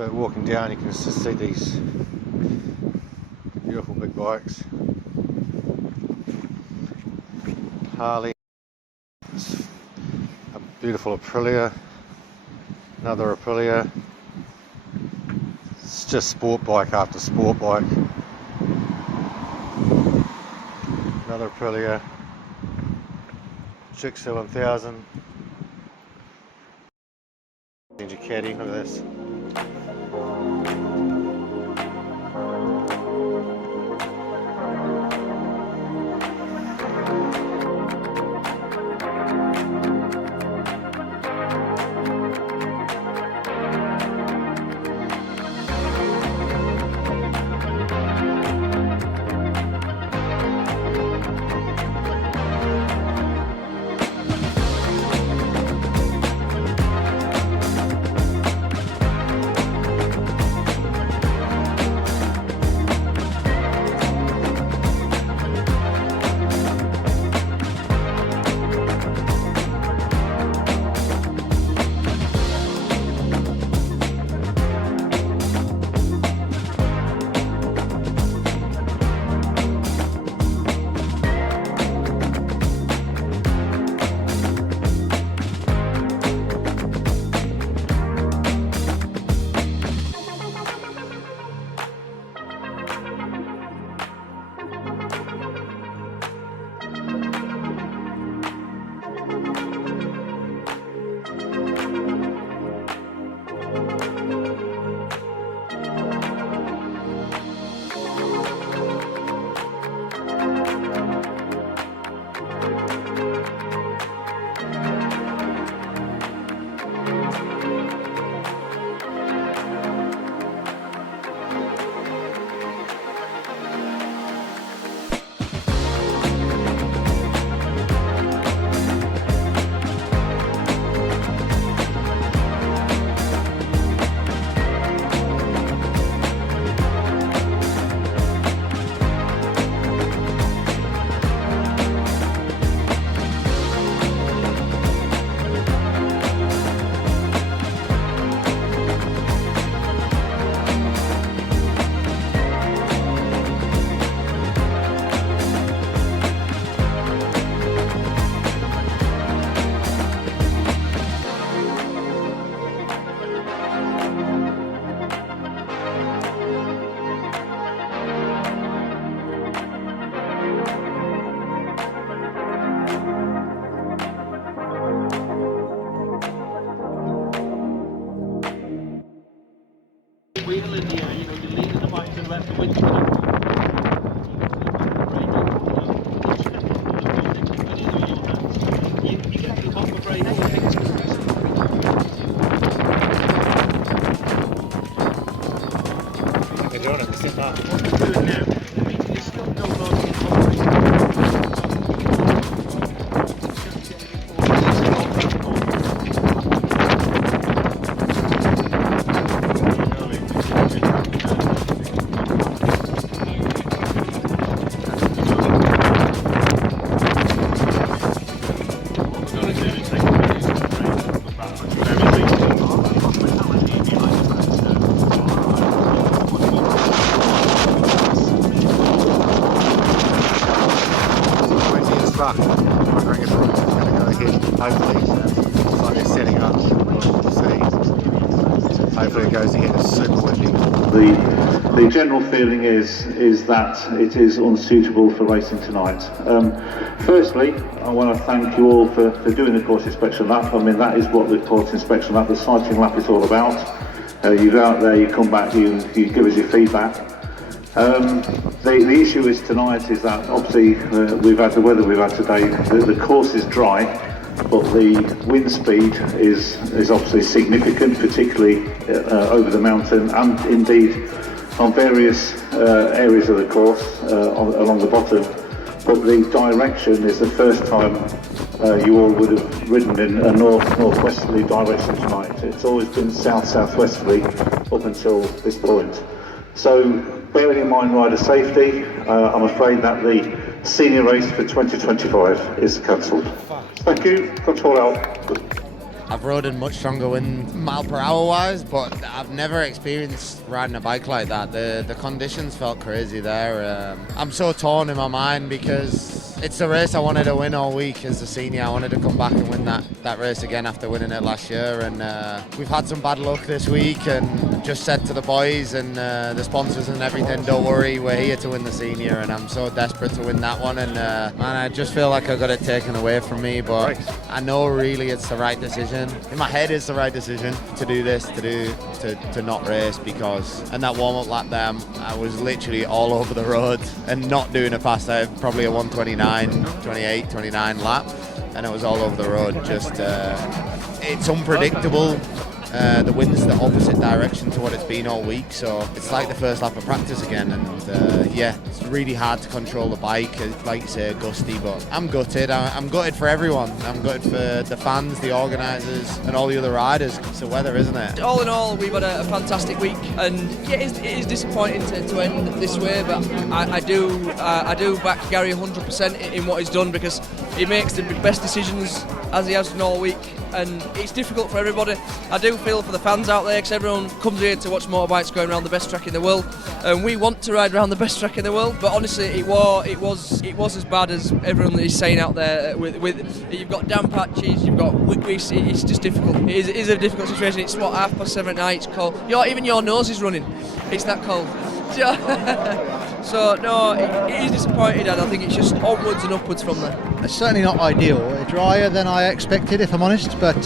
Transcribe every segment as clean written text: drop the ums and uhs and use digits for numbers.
But walking down you can just see these beautiful big bikes. Harley, a beautiful Aprilia, another Aprilia. It's just sport bike after sport bike. Another Aprilia, Gixxer 1000. Ninja Caddy, look at this. Wheel in the air, you know, you're leaning the bike to the left, the wind's you get the top of brain all things. They're doing it, they sit back. What we're doing now, you still don't know the I'm wondering if it's going to go ahead. Hopefully, it's like they're setting up. We'll see. Hopefully, it goes ahead. It's super windy. The general feeling is that it is unsuitable for racing tonight. Firstly, I want to thank you all for doing the course inspection lap. I mean, that is what the course inspection lap, the cycling lap, is all about. You go out there, you come back, you give us your feedback. The issue is tonight is that obviously we've had the weather we've had today. The course is dry, but the wind speed is obviously significant, particularly over the mountain and indeed on various areas of the course along the bottom. But the direction is the first time you all would have ridden in a north-northwesterly direction tonight. It's always been south-southwesterly up until this point. So bearing in mind rider safety, I'm afraid that the senior race for 2025 is cancelled. Thank you, control out. I've rode in much stronger wind mile per hour wise, but I've never experienced riding a bike like that. The conditions felt crazy there. I'm so torn in my mind because it's the race I wanted to win all week as a senior. I wanted to come back and win that race again after winning it last year, and we've had some bad luck this week, and just said to the boys and the sponsors and everything, don't worry, we're here to win the senior, and I'm so desperate to win that one, and man, I just feel like I got it taken away from me, but I know really it's the right decision. In my head it's the right decision to do this, to not race, because in that warm-up lap there I was literally all over the road and not doing a fast, probably a 129, 29 lap, and it was all over the road. Just it's unpredictable. The wind's the opposite direction to what it's been all week, so it's like the first lap of practice again, and yeah, it's really hard to control the bike. It's like you say, gusty, but I'm gutted. I'm gutted for everyone. I'm gutted for the fans, the organisers, and all the other riders. It's the weather, isn't it? All in all, we've had a fantastic week, and yeah, it is disappointing to end this way, but I do back Gary 100% in what he's done, because he makes the best decisions as he has done all week, and it's difficult for everybody. I do feel for the fans out there, because everyone comes here to watch motorbikes going around the best track in the world, and we want to ride around the best track in the world, but honestly it was as bad as everyone is saying out there. With you've got damp patches, you've got it's just difficult. It is a difficult situation. It's 7:30 at night, it's cold. Even your nose is running, it's that cold. So no, it is disappointing, and I think it's just onwards and upwards from there. It's certainly not ideal. Drier than I expected, if I'm honest, but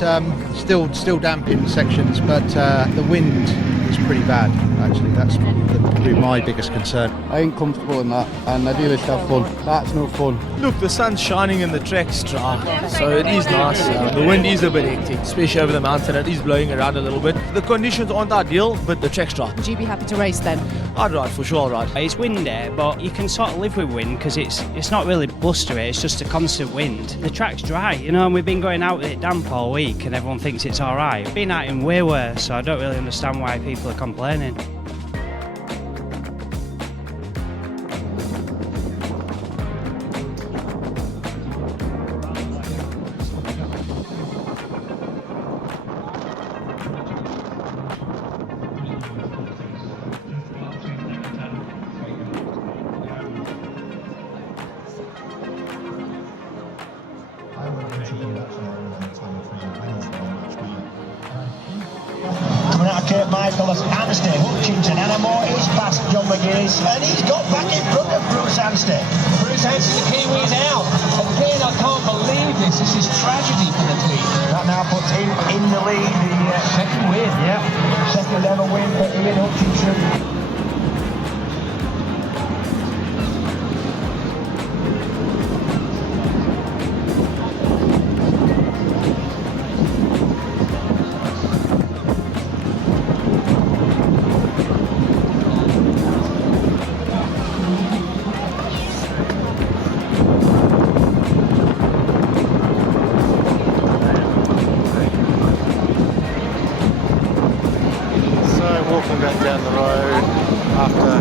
still damp in sections. But the wind is pretty bad. Actually, that's probably my biggest concern. I ain't comfortable in that, and ideally to have fun. That's no fun. Look, the sun's shining and the track's dry, so it is nice. The wind is a bit hectic, especially over the mountain. It is blowing around a little bit. The conditions aren't ideal, but the track's dry. Would you be happy to race then? I'd ride, for sure, I'd ride. It's windy, but you can sort of live with wind, because it's not really blustery, it's just a constant wind. The track's dry, and we've been going out with it damp all week, and everyone thinks it's all right. Been out in way worse, so I don't really understand why people are complaining. Coming out of Cape Michael, Anstey, Hutchinson, Anamore is past John McGee's, and he's got back in front of Bruce Anstey. Bruce Anstey, the Kiwis out. Again, I can't believe this. This is tragedy for the team. That now puts him in the lead. The second win. Yeah, second ever win for Ian Hutchinson. Walking back down the road after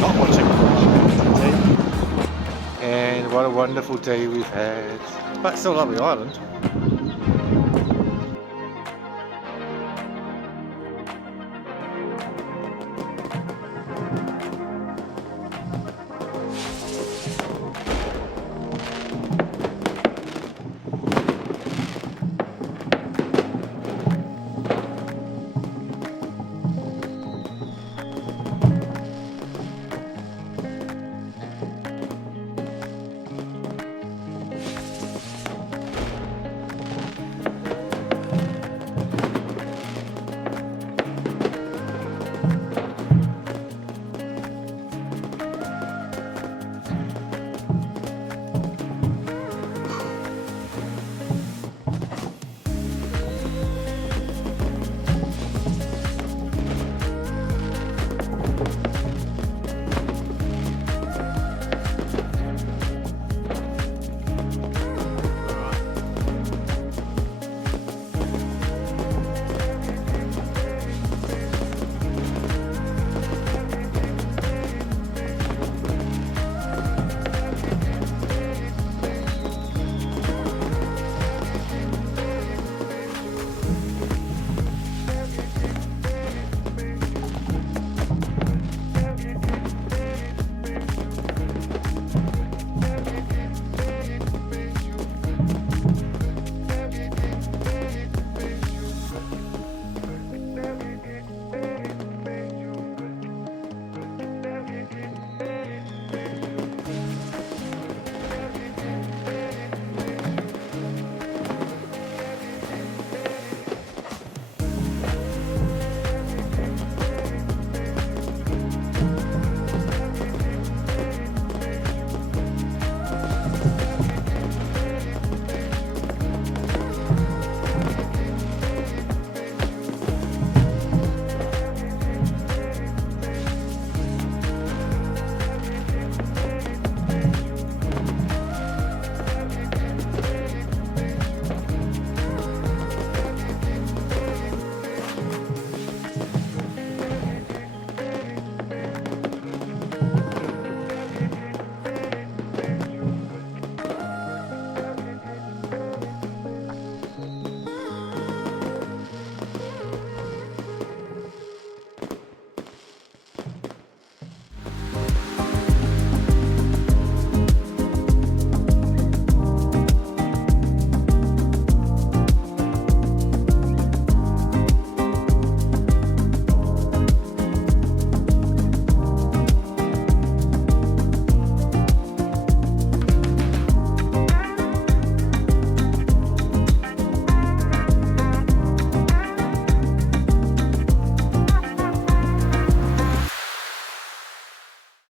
not watching IOMTT, and what a wonderful day we've had. But still lovely island.